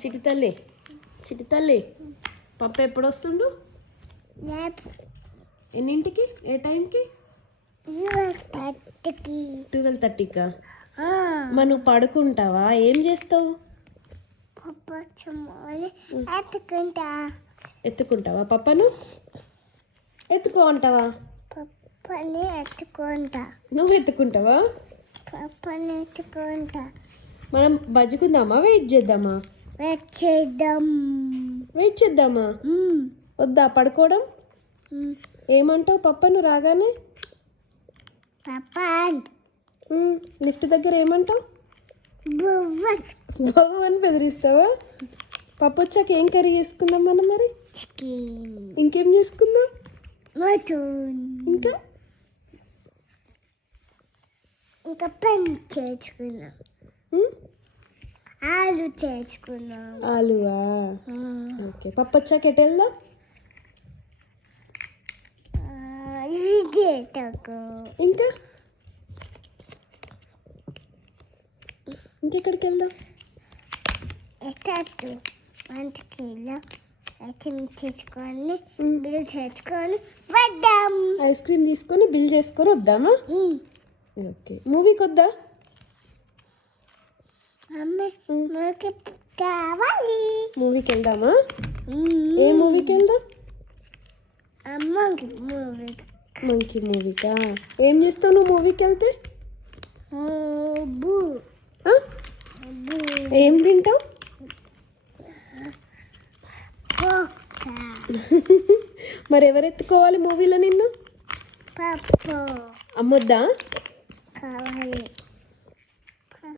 చిటి తల్లి చిటి తల్లి పప్ప ఎప్పుడు వస్తుండు? ఎన్నింటికి? ఏ టైంకి? 12:30కా? మరి నువ్వు పడుకుంటావా? ఏం చేస్తావు? ఎత్తుకుంటావా పప్పను? ఎత్తుకో అంటావా? నువ్వు ఎత్తుకుంటావా? మనం బజ్జుకుందామా? వెయిట్ చేద్దామా? వెయిట్ చేద్దామా? వద్దా పడుకోవడం? ఏమంటావు పప్పను రాగానే? లిఫ్ట్ దగ్గర ఏమంటావు? బాబు అని బెదిరిస్తావా? పప్పు వచ్చాక ఏం కర్రీ చేసుకుందాం మనం మరి? ఇంకేం చేసుకుందాం? ఇంకా పని చేసుకున్నాం. ఆలు చేసుకున్నాం. ఆలువా? ఓకే. పప్పు వచ్చాక ఎటు వెళ్దాం? ఇంకా ఇంకెక్కడికి వెళ్దాం? వంటకి వెళ్దాం. తెచ్చుకొని బిల్ చేసుకొని వద్దాం. ఐస్ క్రీమ్ తీసుకొని బిల్ చేసుకొని వద్దామా? ఓకే. మూవీకి వద్దా? మాకు కావాలి. మూవీకి వెళ్దామా? ఏ మూవీకి వెళ్దాం? మంకీ మూవీకా? ఏం చేస్తావు నువ్వు మూవీకి వెళ్తే? ఏం తింటావు? మరి ఎవరు ఎత్తుకోవాలి మూవీలో నిన్ను? పప్పు అమ్మొద్దా? కావాలి.